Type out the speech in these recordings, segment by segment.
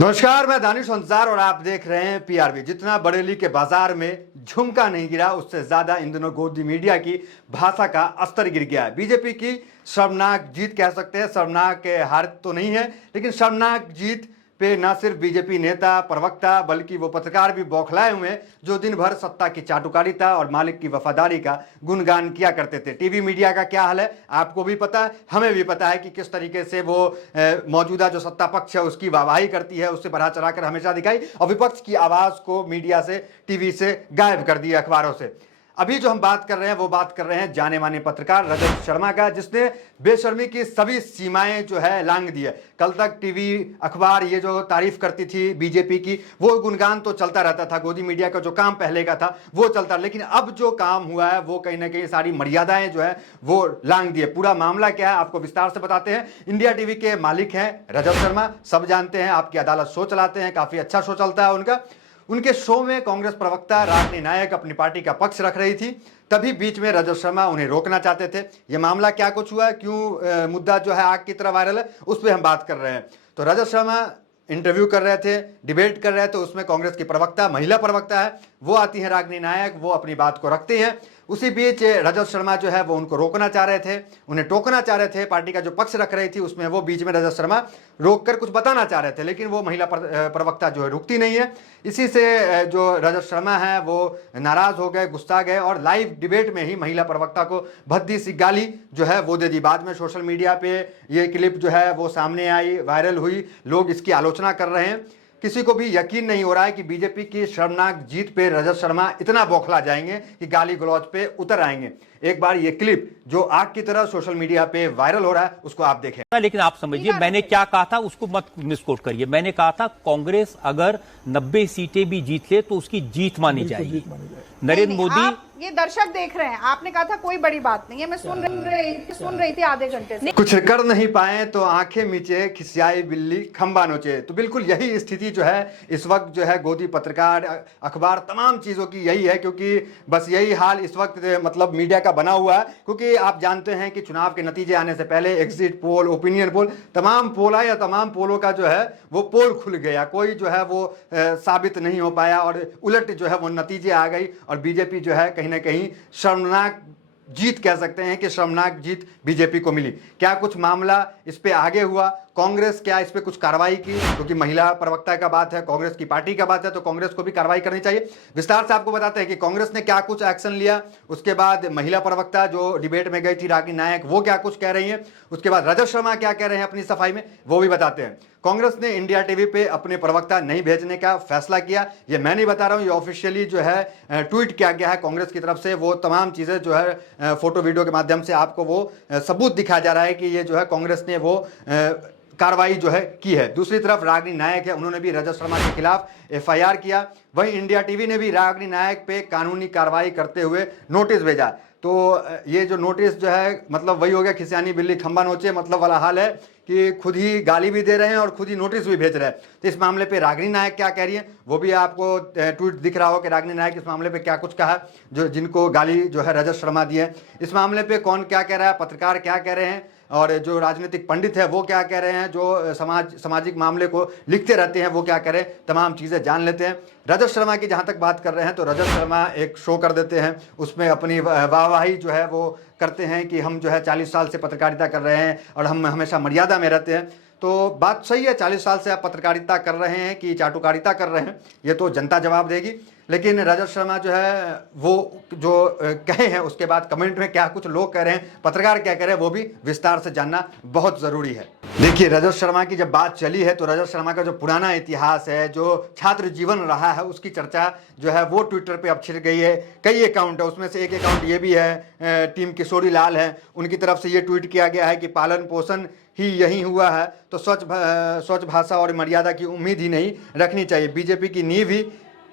नमस्कार, मैं दानिश अंसार और आप देख रहे हैं पीआरबी। जितना बरेली के बाजार में झुमका नहीं गिरा, उससे ज्यादा इन दिनों गोदी मीडिया की भाषा का अस्तर गिर गया है। बीजेपी की शर्मनाक जीत कह सकते हैं, शर्मनाक हार तो नहीं है, लेकिन शर्मनाक जीत पे न सिर्फ बीजेपी नेता प्रवक्ता बल्कि वो पत्रकार भी बौखलाए हुए हैं, जो दिन भर सत्ता की चाटुकारिता और मालिक की वफादारी का गुणगान किया करते थे। टीवी मीडिया का क्या हाल है आपको भी पता है, हमें भी पता है कि किस तरीके से वो मौजूदा जो सत्ता पक्ष है उसकी वाहवाही करती है, उससे बढ़ा चढ़ाकर हमेशा दिखाई, और विपक्ष की आवाज को मीडिया से, टीवी से गायब कर दिया, अखबारों से। अभी जो हम बात कर रहे हैं वो बात कर रहे हैं जाने माने पत्रकार रजत शर्मा का, जिसने बेशर्मी की सभी सीमाएं जो है लांघ दी है। कल तक टीवी अखबार ये जो तारीफ करती थी बीजेपी की, वो गुणगान तो चलता रहता था, गोदी मीडिया का जो काम पहले का था वो चलता, लेकिन अब जो काम हुआ है वो कहीं ना कहीं सारी मर्यादाएं जो है वो लांघ दी है। पूरा मामला क्या है आपको विस्तार से बताते हैं। इंडिया टीवी के मालिक हैं रजत शर्मा, सब जानते हैं, आपकी अदालत शो चलाते हैं, काफी अच्छा शो चलता है उनका। उनके शो में कांग्रेस प्रवक्ता रागिनी नायक अपनी पार्टी का पक्ष रख रही थी, तभी बीच में रजत शर्मा उन्हें रोकना चाहते थे। यह मामला क्या कुछ हुआ है, क्यों मुद्दा जो है आग की तरह वायरल है, उस पर हम बात कर रहे हैं। तो रजत शर्मा इंटरव्यू कर रहे थे, डिबेट कर रहे थे, उसमें कांग्रेस की प्रवक्ता, महिला प्रवक्ता है, वो आती है रागिनी नायक, वो अपनी बात को रखती हैं। उसी बीच रजत शर्मा जो है वो उनको रोकना चाह रहे थे, उन्हें टोकना चाह रहे थे, पार्टी का जो पक्ष रख रही थी उसमें वो बीच में रजत शर्मा रोककर कुछ बताना चाह रहे थे, लेकिन वो महिला प्रवक्ता जो है रुकती नहीं है। इसी से जो रजत शर्मा है वो नाराज हो गए, गुस्सा गए, और लाइव डिबेट में ही महिला प्रवक्ता को भद्दी सी गाली जो है वो दे दी। बाद में सोशल मीडिया पे ये क्लिप जो है वो सामने आई, वायरल हुई, लोग इसकी आलोचना कर रहे हैं। किसी को भी यकीन नहीं हो रहा है कि बीजेपी की शर्मनाक जीत पे रजत शर्मा इतना बौखला जाएंगे कि गाली गलौज पे उतर आएंगे। एक बार ये क्लिप जो आग की तरह सोशल मीडिया पे वायरल हो रहा है उसको आप देखें। लेकिन आप समझिए मैंने क्या कहा था, उसको मत मिसकोट करिए। मैंने कहा था कांग्रेस अगर 90 सीटें भी जीत ले तो उसकी जीत मानी जाएगी। नरेंद्र मोदी, ये दर्शक देख रहे हैं, आपने कहा था कोई बड़ी बात नहीं है, मैं सुन रही थी आधे घंटे से। कुछ कर नहीं पाए तो आंखें मीचे, खिसियाई बिल्ली खंबा नोचे। तो बिल्कुल यही स्थिति जो है इस वक्त जो है गोदी पत्रकार, अखबार, तमाम चीजों की यही है, क्योंकि बस यही हाल इस वक्त मतलब मीडिया का बना हुआ है। क्योंकि आप जानते हैं कि चुनाव के नतीजे आने से पहले एग्जिट पोल, ओपिनियन पोल, तमाम पोल आए, या तमाम पोलों का जो है वो पोल खुल गया, कोई जो है वो साबित नहीं हो पाया, और उलट जो है वो नतीजे आ गई, और बीजेपी जो है कहीं ना कहीं शर्मनाक जीत कह सकते हैं कि शर्मनाक जीत बीजेपी को मिली। क्या कुछ मामला इस पे आगे हुआ, कांग्रेस क्या इस पे कुछ कार्रवाई की, क्योंकि महिला प्रवक्ता का बात है, कांग्रेस की पार्टी का बात है, तो कांग्रेस को भी कार्रवाई करनी चाहिए। विस्तार से आपको बताते हैं कि कांग्रेस ने क्या कुछ एक्शन लिया, उसके बाद महिला प्रवक्ता जो डिबेट में गई थी रागिनी नायक वो क्या कुछ कह रही हैं, उसके बाद रजत शर्मा क्या कह रहे हैं अपनी सफाई में, वो भी बताते हैं। कांग्रेस ने इंडिया टीवी पे अपने प्रवक्ता नहीं भेजने का फैसला किया, ये मैं नहीं बता रहा हूं, ये ऑफिशियली जो है ट्वीट किया गया है कांग्रेस की तरफ से। वो तमाम चीजें जो है फोटो वीडियो के माध्यम से आपको वो सबूत दिखाया जा रहा है कि ये जो है कांग्रेस ने वो कार्रवाई जो है की है। दूसरी तरफ रागिनी नायक है, उन्होंने भी रजत शर्मा के खिलाफ एफआईआर किया। वहीं इंडिया टीवी ने भी रागिनी नायक पे कानूनी कार्रवाई करते हुए नोटिस भेजा। तो ये जो नोटिस जो है मतलब वही हो गया, खिसियानी बिल्ली खंबा नोचे मतलब वाला हाल है कि खुद ही गाली भी दे रहे हैं और खुद ही नोटिस भी भेज रहे हैं। तो इस मामले पे रागिनी नायक क्या कह रही है वो भी आपको ट्वीट दिख रहा हो कि रागिनी नायक इस मामले पे क्या कुछ कहा, जो जिनको गाली जो है रजत शर्मा दी है। इस मामले पे कौन क्या कह रहा है, पत्रकार क्या कह रहे हैं, और जो राजनीतिक पंडित है वो क्या कह रहे हैं, जो सामाजिक मामले को लिखते रहते हैं वो क्या कह रहे हैं, तमाम चीज़ें जान लेते हैं। रजत शर्मा की जहाँ तक बात कर रहे हैं तो रजत शर्मा एक शो कर देते हैं, उसमें अपनी वाहवाही जो है वो करते हैं कि हम जो है 40 साल से पत्रकारिता कर रहे हैं और हम हमेशा मर्यादा में रहते हैं। तो बात सही है, 40 साल से आप पत्रकारिता कर रहे हैं कि चाटुकारिता कर रहे हैं ये तो जनता जवाब देगी। लेकिन रजत शर्मा जो है वो जो कहे हैं उसके बाद कमेंट में क्या कुछ लोग कह रहे हैं, पत्रकार क्या कह रहे हैं, वो भी विस्तार से जानना बहुत ज़रूरी है। देखिए, रजत शर्मा की जब बात चली है तो रजत शर्मा का जो पुराना इतिहास है, जो छात्र जीवन रहा है, उसकी चर्चा जो है वो ट्विटर पे अब छिड़ गई है। कई अकाउंट है, उसमें से एक अकाउंट ये भी है, टीम किशोरी लाल है, उनकी तरफ से ये ट्वीट किया गया है कि पालन पोषण ही यही हुआ है तो स्वच्छ भाषा और मर्यादा की उम्मीद ही नहीं रखनी चाहिए। बीजेपी की नींव ही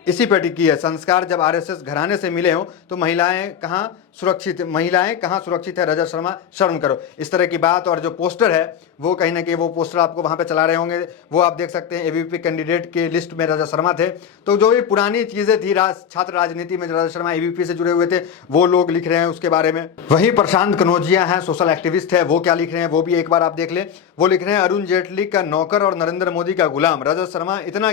इसी पर टिकी है। संस्कार जब आरएसएस घराने से मिले हों तो महिलाएं कहाँ सुरक्षित है, रजत शर्मा शर्म करो। इस तरह की बात। और जो पोस्टर है वो कहीं ना कहीं वो पोस्टर आपको वहाँ पे चला रहे होंगे, वो आप देख सकते हैं। एबीवीपी कैंडिडेट के लिस्ट में रजत शर्मा थे। तो जो ये पुरानी चीज़ें थी छात्र राजनीति में, रजत शर्मा एबीवीपी से जुड़े हुए थे, वो लोग लिख रहे हैं उसके बारे में। वहीं प्रशांत कनौजिया हैं, सोशल एक्टिविस्ट है, वो क्या लिख रहे हैं वो भी एक बार आप देख लें। वो लिख रहे हैं अरुण जेटली का नौकर और नरेंद्र मोदी का गुलाम, रजत शर्मा इतना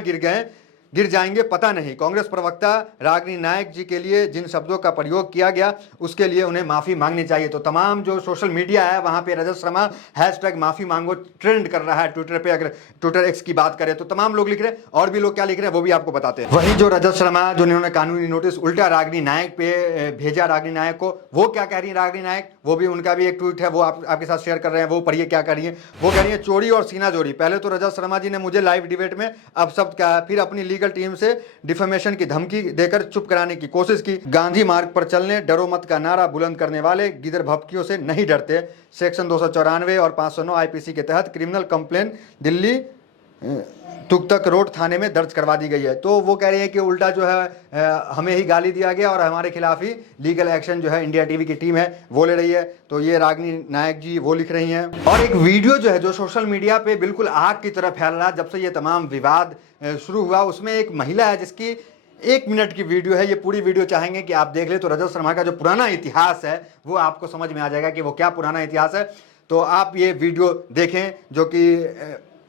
गिर जाएंगे पता नहीं। कांग्रेस प्रवक्ता रागिनी नायक जी के लिए जिन शब्दों का प्रयोग किया गया उसके लिए उन्हें माफी मांगनी चाहिए। तो तमाम जो सोशल मीडिया है वहां पे रजत शर्मा हैशटैग माफी मांगो ट्रेंड कर रहा है ट्विटर पे। अगर ट्विटर एक्स की बात करें तो तमाम लोग लिख रहे हैं, और भी लोग क्या लिख रहे हैं वो भी आपको बताते हैं। वहीं जो रजत शर्मा जो इन्होंने कानूनी नोटिस उल्टा रागिनी नायक पे भेजा, रागिनी नायक को, वो क्या कह रही है रागिनी नायक, वो भी उनका भी एक ट्वीट है, वो आपके साथ शेयर कर रहे हैं। वो पढ़िए क्या कह रही है। वो कह रही है चोरी और सीना जोरी। पहले तो रजत शर्मा जी ने मुझे लाइव डिबेट में अपशब्द कहा, फिर अपनी लीगल टीम से डिफेमेशन की धमकी देकर चुप कराने की कोशिश की। गांधी मार्ग पर चलने डरो मत का नारा बुलंद करने वाले गिदर भपकियों से नहीं डरते। सेक्शन 294 और 509 आईपीसी के तहत क्रिमिनल कंप्लेन दिल्ली तुगतक रोड थाने में दर्ज करवा दी गई है। तो वो कह रहे हैं कि उल्टा जो है हमें ही गाली दिया गया और हमारे खिलाफ ही लीगल एक्शन जो है इंडिया टीवी की टीम है वो ले रही है। तो ये रागिनी नायक जी वो लिख रही हैं। और एक वीडियो जो है जो सोशल मीडिया पे बिल्कुल आग की तरह फैल रहा है जब से ये तमाम विवाद शुरू हुआ, उसमें एक महिला है जिसकी 1 मिनट की वीडियो है। ये पूरी वीडियो चाहेंगे कि आप देख ले तो रजत शर्मा का जो पुराना इतिहास है वो आपको समझ में आ जाएगा कि वो क्या पुराना इतिहास है। तो आप ये वीडियो देखें जो कि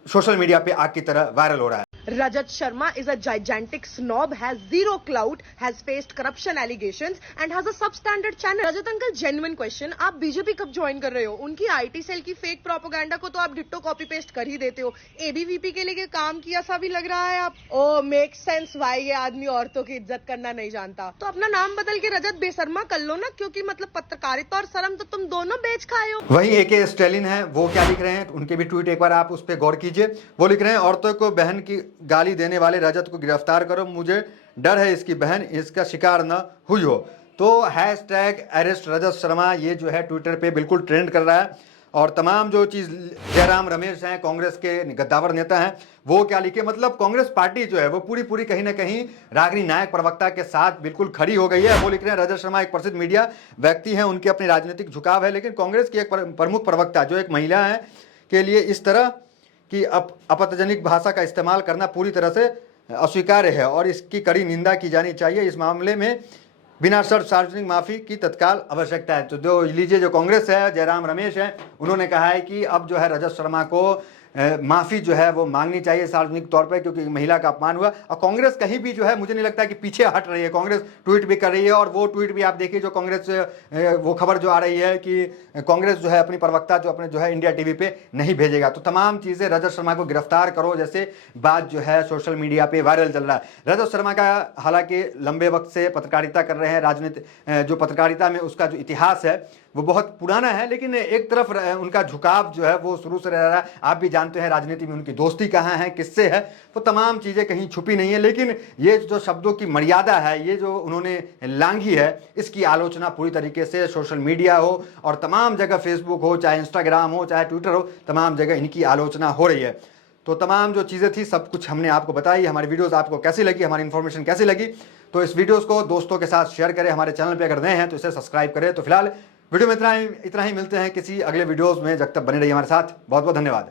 सोशल मीडिया पे आग की तरह वायरल हो रहा है। Rajat Sharma is a gigantic snob, has zero clout, has faced corruption allegations and has a substandard channel. Rajat uncle, genuine question, आप बीजेपी कब ज्वाइन कर रहे हो? उनकी आईटी सेल की फेक प्रोपेगेंडा को तो आप डिट्टो कॉपी पेस्ट कर ही देते हो। एबीवीपी के लिए काम किया सा भी लग रहा है आप। ओ मेक सेंस भाई, ये आदमी औरतों की इज्जत करना नहीं जानता। तो अपना नाम बदल के रजत बेशर्मा कर लो ना, क्योंकि मतलब पत्रकारिता और शर्म तो तुम दोनों बेच खाए हो। वहीं एके स्टालिन है, वो क्या लिख रहे हैं उनके भी ट्वीट एक बार आप उस पर गौर कीजिए। वो लिख रहे हैं औरतों को बहन की गाली देने वाले रजत को गिरफ्तार करो, मुझे डर है इसकी बहन इसका शिकार न हुई हो। तो हैशटैग अरेस्ट रजत शर्मा ये जो है ट्विटर पे बिल्कुल ट्रेंड कर रहा है। और तमाम जो चीज़ जयराम रमेश हैं, कांग्रेस के गद्दावर नेता हैं, वो क्या लिखे, मतलब कांग्रेस पार्टी जो है वो पूरी कहीं ना कहीं रागिनी नायक प्रवक्ता के साथ बिल्कुल खड़ी हो गई है। वो लिख रहे हैं रजत शर्मा एक प्रसिद्ध मीडिया व्यक्ति हैं, उनके अपने राजनीतिक झुकाव है, लेकिन कांग्रेस की एक प्रमुख प्रवक्ता जो एक महिला है के लिए इस तरह की अपतजनिक भाषा का इस्तेमाल करना पूरी तरह से अस्वीकार्य है और इसकी कड़ी निंदा की जानी चाहिए। इस मामले में बिना शर्त सार्वजनिक माफी की तत्काल आवश्यकता है। तो जो लीजिए जो कांग्रेस है, जयराम रमेश है, उन्होंने कहा है कि अब जो है रजत शर्मा को माफ़ी जो है वो मांगनी चाहिए सार्वजनिक तौर पर, क्योंकि महिला का अपमान हुआ। और कांग्रेस कहीं भी जो है मुझे नहीं लगता कि पीछे हट रही है। कांग्रेस ट्वीट भी कर रही है और वो ट्वीट भी आप देखिए जो कांग्रेस वो खबर जो आ रही है कि कांग्रेस जो है अपनी प्रवक्ता जो अपने जो है इंडिया टीवी पे नहीं भेजेगा। तो तमाम चीज़ें रजत शर्मा को गिरफ्तार करो जैसे बात जो है सोशल मीडिया पे वायरल चल रहा है। रजत शर्मा का हालांकि लंबे वक्त से पत्रकारिता कर रहे हैं, राजनीति जो पत्रकारिता में उसका जो इतिहास है वो बहुत पुराना है, लेकिन एक तरफ उनका झुकाव जो है वो शुरू से रह रहा है। आप भी जानते हैं राजनीति में उनकी दोस्ती कहाँ है, किससे है, वो तमाम चीज़ें कहीं छुपी नहीं है। लेकिन ये जो शब्दों की मर्यादा है, ये जो उन्होंने लांघी है, इसकी आलोचना पूरी तरीके से सोशल मीडिया हो और तमाम जगह फेसबुक हो, चाहे इंस्टाग्राम हो, चाहे ट्विटर हो, तमाम जगह इनकी आलोचना हो रही है। तो तमाम जो चीज़ें थी सब कुछ हमने आपको बताई। हमारी वीडियोस आपको कैसी लगी, हमारी इन्फॉर्मेशन कैसी लगी, तो इस वीडियोस को दोस्तों के साथ शेयर करें। हमारे चैनल पे अगर नए हैं तो इसे सब्सक्राइब करें। तो फिलहाल वीडियो में इतना ही मिलते हैं किसी अगले वीडियोस में। जब तक बने रहिए हमारे साथ। बहुत बहुत धन्यवाद।